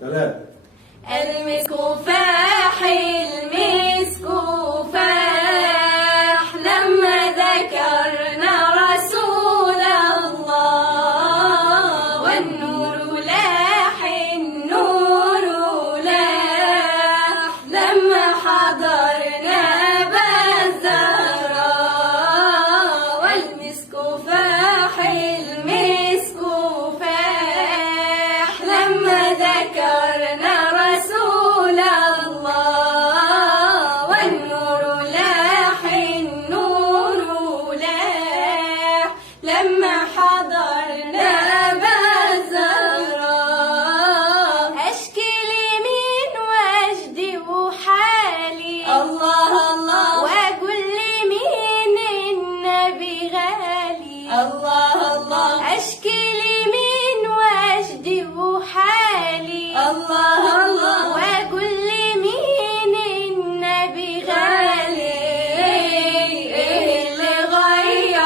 ثلاثة. المسك فاح المسك فاح لما ذكرنا رسول الله، والنور لاح النور لاح لما حضرنا أبا الزهراء، والمسك فاح المسك فاح لما ذكرنا رسول الله، والنور لاح النور لاح لما حضرنا أبا الزهراء، أشكي لمين وأجدي وحالي الله الله، وأقول لمين النبي غالي الله الله، أشكي لمين وأجدي وحالي الله الله، وأقول لمين النبي غالي، اللي غير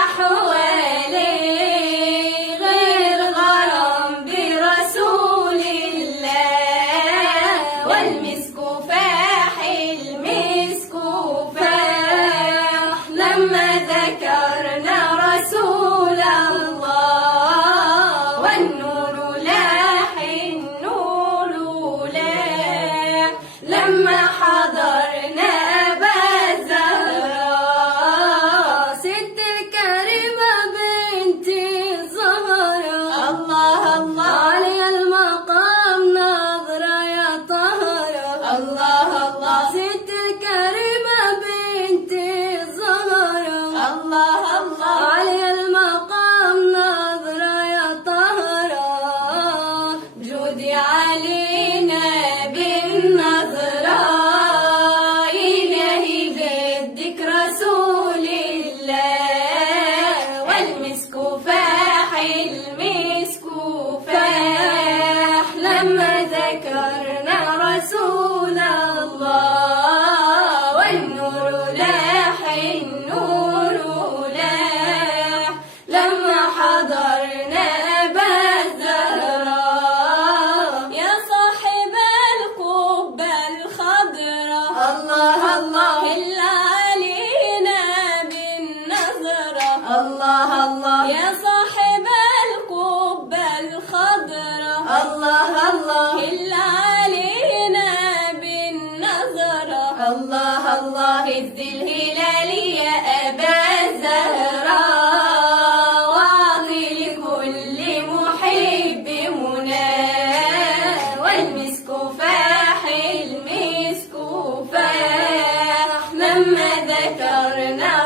أحوالي غير غرام برسول الله، والمسك فاح المسك فاح لما ذكرنا رسول الله، والنور لاح النور لاح لما حضرنا أبا الزهراء، ست الكريمة بنت الزهراء الله الله، علي المقام نظرة يا طهرة الله الله، ست الكريمة بنت الزهراء الله الله، علي المقام نظرة يا طهرة، جودي علينا بالنظرة، إلهي بدك رسول الله، والمسك فاح المسك فاح لما ذكرنا رسول الله، والنور لاح النور لاح لما حضرنا أبا الزهراء، يا صاحب القبة الخضراء الله الله، هل علينا بالنظرة الله الله، يا صاحب القبة الخضراء الله الله، هل علينا بالنظرة الله الله، ذي الهلال يا أبا الزهراء، واعطي لكل محب مناه، والمسك فاح المسك فاح لما ذكرنا